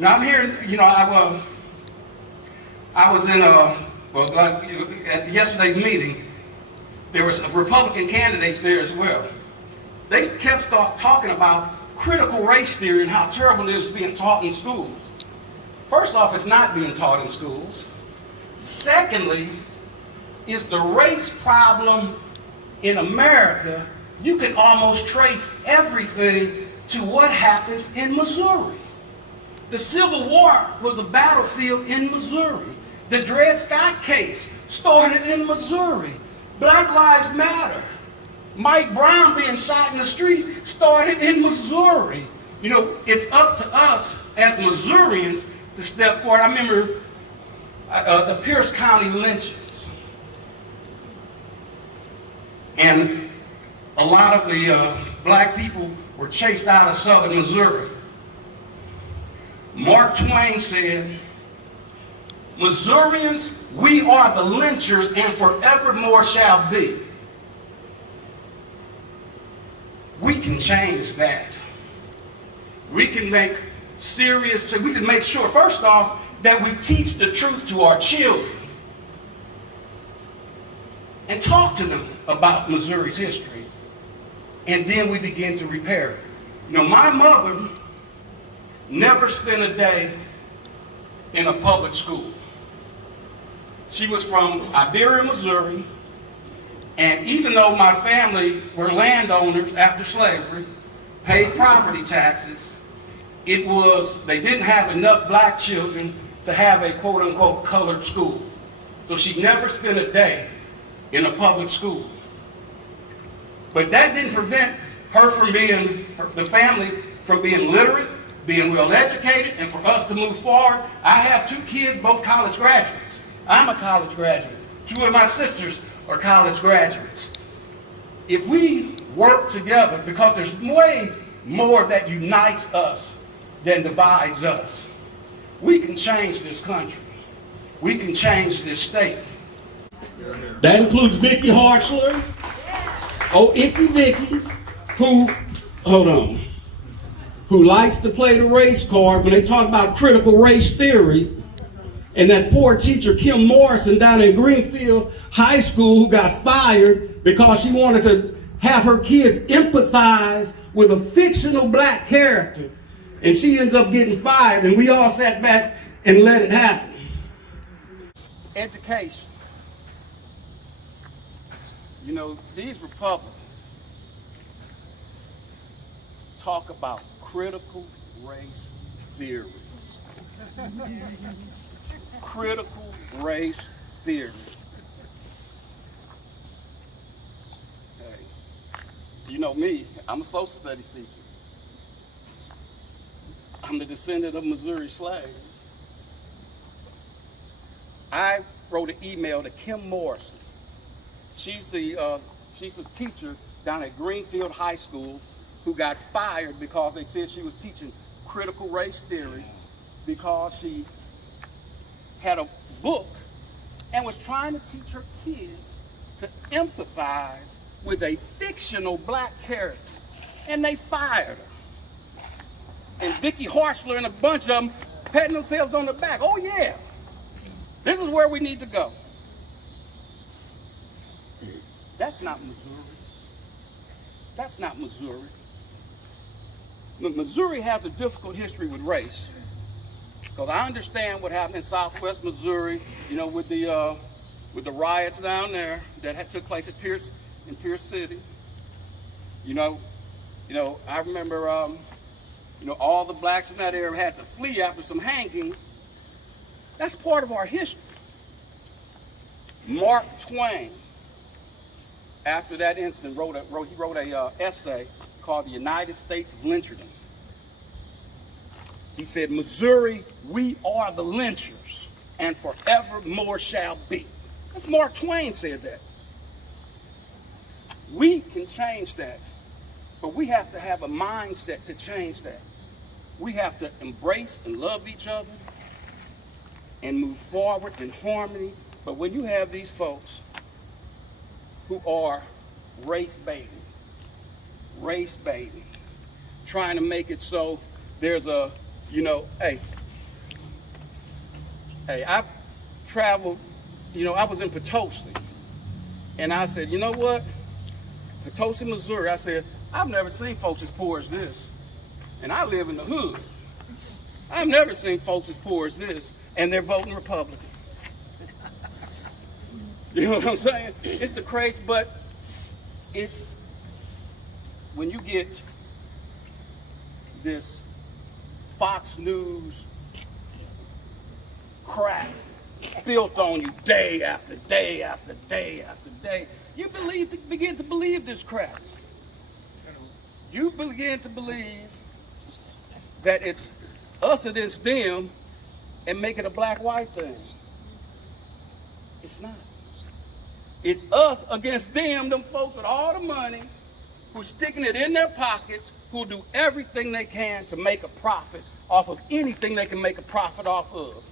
Now I'm hearing, I was in at yesterday's meeting. There was Republican candidates there as well. They kept talking about critical race theory and how terrible it is being taught in schools. First off, it's not being taught in schools. Secondly, is the race problem in America, you can almost trace everything to what happens in Missouri. The Civil War was a battlefield in Missouri. The Dred Scott case started in Missouri. Black Lives Matter. Mike Brown being shot in the street started in Missouri. It's up to us as Missourians to step forward. I remember the Pierce County lynchings. And a lot of the black people were chased out of southern Missouri. Mark Twain said, "Missourians, we are the lynchers and forevermore shall be." We can change that. We can make we can make sure, first off, that we teach the truth to our children and talk to them about Missouri's history, and then we begin to repair it. My mother never spent a day in a public school. She was from Iberia, Missouri, and even though my family were landowners after slavery, paid property taxes, they didn't have enough black children to have a quote-unquote colored school. So she never spent a day in a public school. But that didn't prevent her from the family from being literate, being well educated, and for us to move forward. I have 2 kids, both college graduates. I'm a college graduate. 2 of my sisters are college graduates. If we work together, because there's way more that unites us than divides us, we can change this country. We can change this state. That includes Vicky Hartzler, Icky Vicky, who likes to play the race card when they talk about critical race theory, and that poor teacher Kim Morrison down in Greenfield High School who got fired because she wanted to have her kids empathize with a fictional black character, and she ends up getting fired, and we all sat back and let it happen. Education. These Republicans talk about critical race theory. Critical race theory. Hey, you know me, I'm a social studies teacher. I'm the descendant of Missouri slaves. I wrote an email to Kim Morrison. She's the teacher down at Greenfield High School who got fired because they said she was teaching critical race theory because she had a book and was trying to teach her kids to empathize with a fictional black character, and they fired her. And Vicky Hartzler and a bunch of them patting themselves on the back. Oh yeah, this is where we need to go. That's not Missouri. That's not Missouri. Missouri has a difficult history with race. Because I understand what happened in Southwest Missouri, with the riots down there that took place in Pierce City. I remember, all the blacks in that area had to flee after some hangings. That's part of our history. Mark Twain, after that incident, wrote a essay called "The United States of Lyncherdom." He said, "Missouri, we are the lynchers, and forevermore shall be." That's Mark Twain said that. We can change that, but we have to have a mindset to change that. We have to embrace and love each other and move forward in harmony. But when you have these folks who are race baiting, trying to make it so there's a, hey, Hey, I've traveled, I was in Potosi, and I said, you know what? Potosi, Missouri, I said, I've never seen folks as poor as this. And I live in the hood. I've never seen folks as poor as this, and they're voting Republican. You know what I'm saying? It's the crazy, but it's when you get this Fox News crap built on you day after day after day after day, you begin to believe this crap. You begin to believe that it's us against them and make it a black-white thing. It's not. It's us against them folks with all the money, who's sticking it in their pockets, who do everything they can to make a profit off of anything they can make a profit off of.